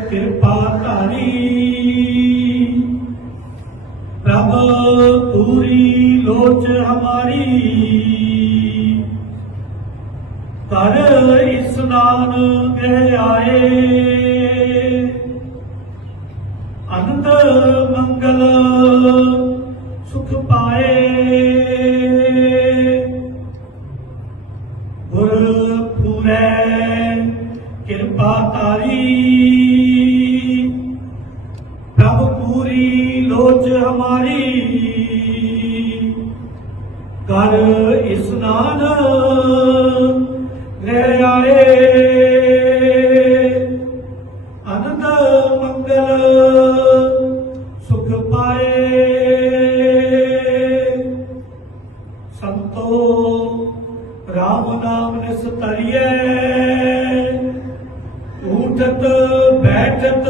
ਕਿਰਪਾ ਧਾਰੀ। ਪ੍ਰਭ ਪੂਰੀ ਲੋਚ ਹਮਾਰੀ। ਕਰ ਇਸਨਾਨ ਗ੍ਰਹਿ ਆਏ। ਅਨੰਦ ਮੰਗਲ ਸੁਖ ਪਾਏ। ਗੁਰ ਪੂਰੈ ਕਿਰਪਾ ਤਾਰੀ ਲੋਚ ਕਰ ਇਸਨਾਨ ਲੈ ਆਏ। ਅਨੰਦ ਮੰਗਲ, ਸੁਖ ਪਾਏ। ਸੰਤੋ, ਰਾਮ ਨਾਮ ਨਿਸਤਰੀਏ ਉਠਤ ਬੈਠਤ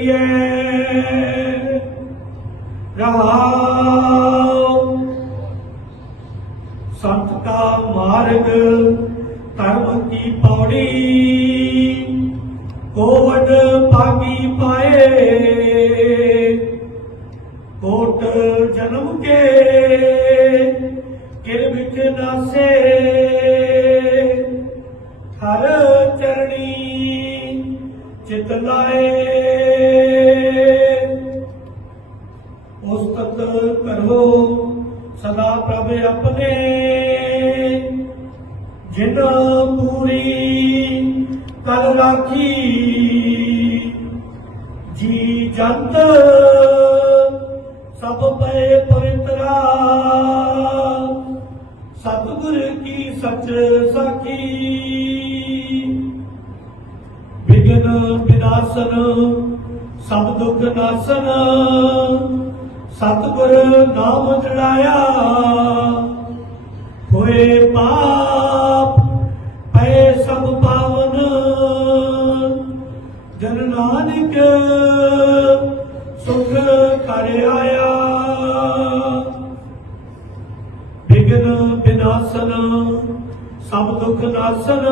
ਕਰੀਐ ਰਹਾਉ। ਸੰਤ ਕਾ ਮਾਰਗ, ਧਰਮ ਕੀ ਪੌੜੀ, ਕੋਟ ਪਾਗੀ ਪਾਏ। ਕੋਟ ਜਨਮ ਕੇ ਕਿਰ ਵਿੱਚ ਨਾਸੇ। ਹਰ ਚਰਣੀ ਚਿਤ ਲਾਏ। ਉਸਤਤ ਕਰੋ, ਸਦਾ ਪ੍ਰਭ ਆਪਣੇ। ਜਿਨ ਪੂਰੀ ਕਲ ਰਾਖੀ, ਜੀ ਜੰਤ, ਸਭ ਪਏ ਪਵਿੱਤਰਾ। ਸਤਿਗੁਰ ਕੀ ਸੱਚ ਸਾਖੀ। ਵਿਗਨ ਵਿਨਾਸ਼ਨ ਸਭ ਦੁੱਖ ਨਾਸ਼ਨ। ਸਤਿਗੁਰ ਨਾਮ ਚੜਾਇਆ। ਹੋਏ ਪਾਪ, ਪਏ ਸਭ ਪਾਵਨ। ਜਨ ਨਾਨਕ ਸੁਖ ਕਰ ਆਇਆ। ਵਿਗਨ ਵਿਨਾਸ਼ਨ ਸਭ ਦੁੱਖ ਨਾਸ਼ਨ।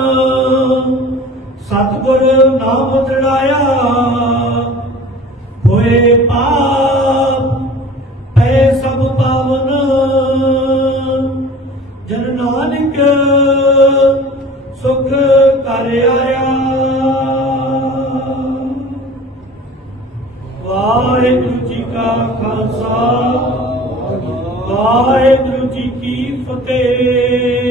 ਸਤਿਗੁਰ ਨਾਮ ਜੜਾਇਆ ਜਨ ਨਾਨਕ ਸੁਖ ਕਰ ਆਇਆ। ਵਾਹਿਗੁਰੂ ਜੀ ਕਾ ਖਾਲਸਾ ਵਾਹਿਗੁਰੂ ਜੀ ਕੀ ਫਤਿਹ।